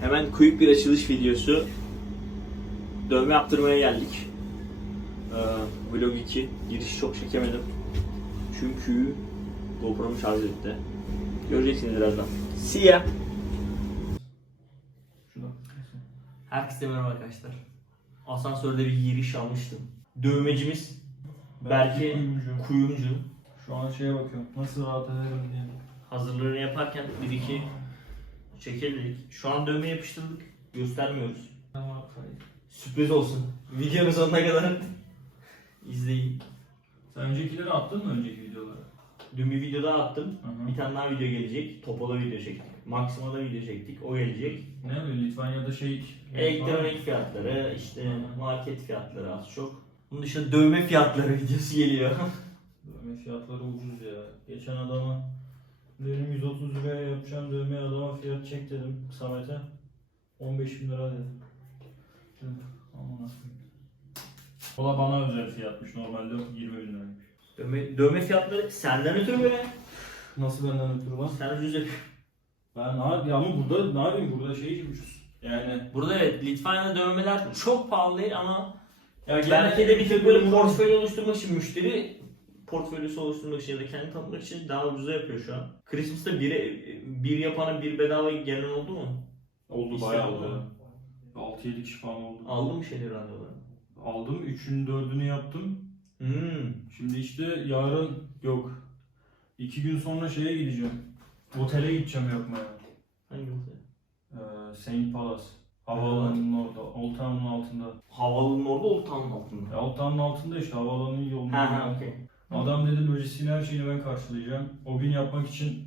Hemen quick bir açılış videosu. Dövme yaptırmaya geldik. Ee, vlog 2. Girişi çok çekemedim. Çünkü GoPro'mu şarj etti. Göreceksiniz birazdan. See ya. Herkese merhaba arkadaşlar. Asansörde bir giriş almıştım. Dövmecimiz Berke Kuyumcu. Kuyumcu. Şu an şeye bakıyorum. Nasıl rahat ederim diye. Hazırlığını yaparken bir iki çekebildik. Şu an dövme yapıştırdık. Göstermiyoruz. Kayıt. Sürpriz olsun. Videonun sonuna kadar izleyin. Sen öncekileri attın mı önceki videoları? Dün bir video daha attım. Hı hı. Bir tane daha video gelecek. Topola video çektik. Maxima'da video çektik. O gelecek. Ne öyle Litvanya'da şey... Elektronik fiyatları, işte hı. market fiyatları az çok. Bunun dışında dövme fiyatları videosu geliyor. Dövme fiyatları ucuz ya. Geçen adama benim 130 liraya yapacağım dövmeye adama fiyat çek dedim Samet'e. 15 bin lira dedi. Dedim, Aman da bana özel fiyatmış normalde 20 bin liraymış. dövme, dövme fiyatları senden ötürü be. Nasıl benden ötürü lan? Sen ucuz yapıyorsun. Ben ne yapayım ama burada ne yapayım burada şey ucuz. Yani Burada evet Litvanya'da dövmeler çok pahalı değil ama ya belki de bir tık böyle portföy oluşturmak için müşteri portföyüsü oluşturmak için ya da kendi tanıtmak için daha ucuza yapıyor şu an. Christmas'ta bir, bir yapana bir bedava gelen oldu mu? oldu İşte bayağı oldu. oldu. 6-7 kişi falan oldu. Aldın mı şeyleri randevuları? Aldım 3'ünü 4'ünü yaptım. Hmm. Şimdi işte yarın yok. 2 gün sonra şeye gideceğim. Otele gideceğim yapmaya. Hangi mesela? Ee, Saint Palace. Havaalanının orada. Old Town'un altında. Havalının orada Old Town'un altında. Ya Old Town'un altında işte havaalanının yolunda. Ha ha okey. Adam dedi lojistiğin her şeyini ben karşılayacağım. O gün yapmak için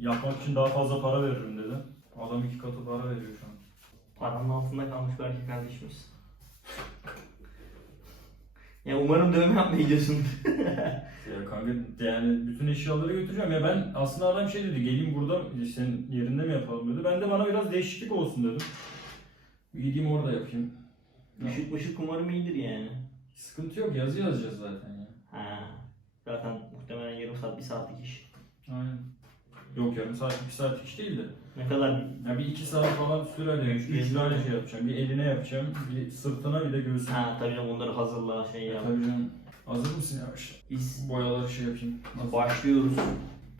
yapmak için daha fazla para veririm dedi. Adam iki katı para veriyor şu an. Paranın altında kalmış belki kardeşimiz. ya umarım dövme yapmaya gidiyorsun. Ya kanka yani bütün eşyaları götüreceğim. Ya ben aslında adam şey dedi geleyim burada senin yerinde mi yapalım dedi. Ben de bana biraz değişiklik olsun dedim. Bir Gideyim orada yapayım. Işık mışık umarım iyidir yani. Sıkıntı yok yazı yazacağız zaten ya. Ha. Zaten muhtemelen yarım saat, bir saatlik iş. Aynen. Yok yarım saat, bir saat iş değil de. Ne kadar Ya bir iki saat falan sürer demiş. Üç Üç tane şey yapacağım. Bir eline yapacağım, bir sırtına bir de göğsüne. Ha tabii canım onları hazırla şey Ya yap. tabii canım. Hazır mısın yavaş? Biz Boyaları şey yapayım. Hazır. başlıyoruz.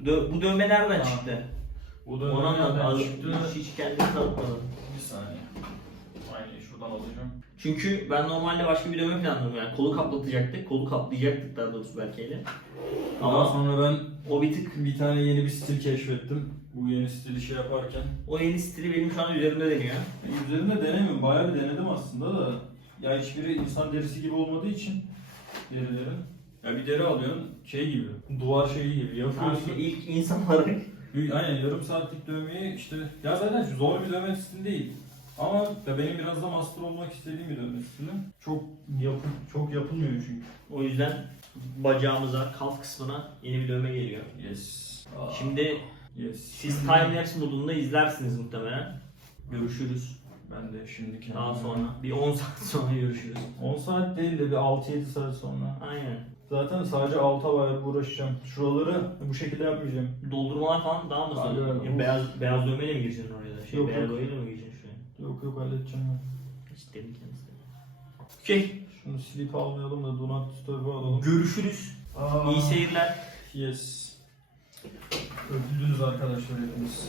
Bu, dö- bu dövme nereden Ha. çıktı? Bu da Ona nereden çıktı? hiç, hiç kendini tanıtmadın. Bir saniye. Aynı şuradan alacağım. Çünkü ben normalde başka bir dövme planladım yani kolu kaplatacaktık, kolu kaplayacaktık daha doğrusu Berke'yle. Ama Ama sonra ben o bir tık, bir tane yeni bir stil keşfettim. Bu yeni stili şey yaparken. o yeni stili benim şu an üzerimde deniyor. E, Üzerinde denemiyorum. Bayağı bir denedim aslında da. Ya hiçbiri insan derisi gibi olmadığı için derilerin. Ya bir deri alıyorsun şey gibi. Duvar şeyi gibi yapıyorsun. Sanki ilk insan olarak Aynen yarım saatlik dövmeyi işte ya zaten zor bir dövme stili değil. Ama ya benim biraz da master olmak istediğim bir dövme stili. Çok yapı, çok yapılmıyor çünkü. o yüzden bacağımıza, kalf kısmına yeni bir dövme geliyor. Yes. Şimdi yes. siz timelapse modunda izlersiniz muhtemelen. Görüşürüz. ben de şimdi kendime... Daha sonra bir 10 saat sonra görüşürüz. 10 saat değil de bir 6-7 saat sonra. Aynen. Zaten sadece alta bayağı uğraşacağım. Şuraları bu şekilde yapmayacağım. Doldurmalar falan daha mı zor? beyaz beyaz dövmeyle mi gireceksin oraya da? Şey Yok, beyaz yok. şuraya? Yok yok halledeceğim ben. Hiç dedim kendisi. Okey. Şunu silip almayalım da do not disturb'ı alalım. Görüşürüz. Aa, İyi seyirler. Yes. Öldürdünüz arkadaşlar hepiniz.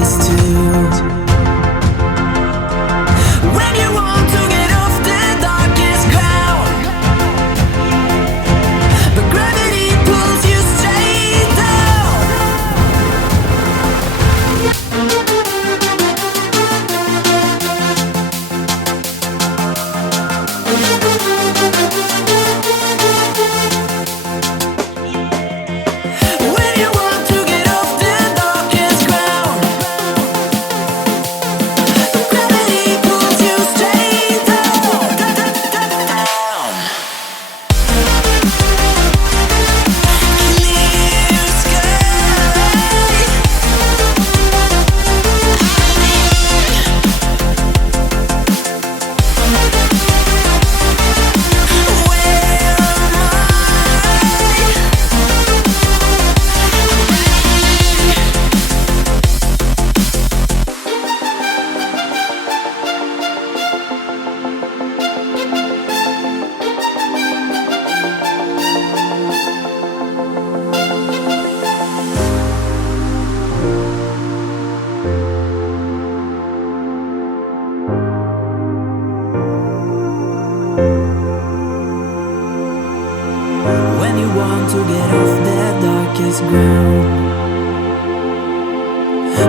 get off their darkest ground.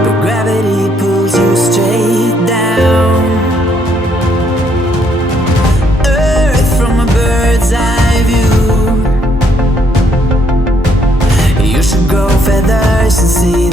But gravity pulls you straight down. Earth from a bird's eye view. You should grow feathers and see.